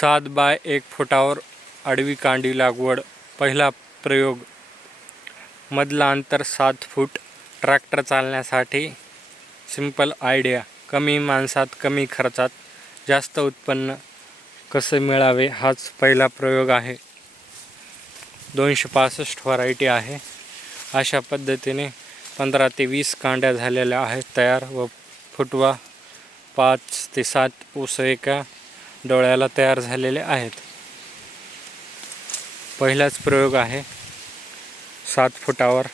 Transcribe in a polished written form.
7 bye 1 फुटावर आडवी कांडी लागवड. पहिला प्रयोग. मधला अंतर 7 फूट. ट्रॅक्टर चालण्यासाठी. Simple idea. कमी माणसात कमी खर्चात जास्त उत्पन्न कसे मिळावे हाच पहिला प्रयोग आहे. 265 व्हरायटी आहे. अशा पद्धतीने 15 ते 20 कांड्या झालेल्या आहेत तयार व फुटवा 5 ते 7 ऊस एका डोळ्याला तयार झालेले आहेत. पहिलाच प्रयोग आहे 7 फुटावर.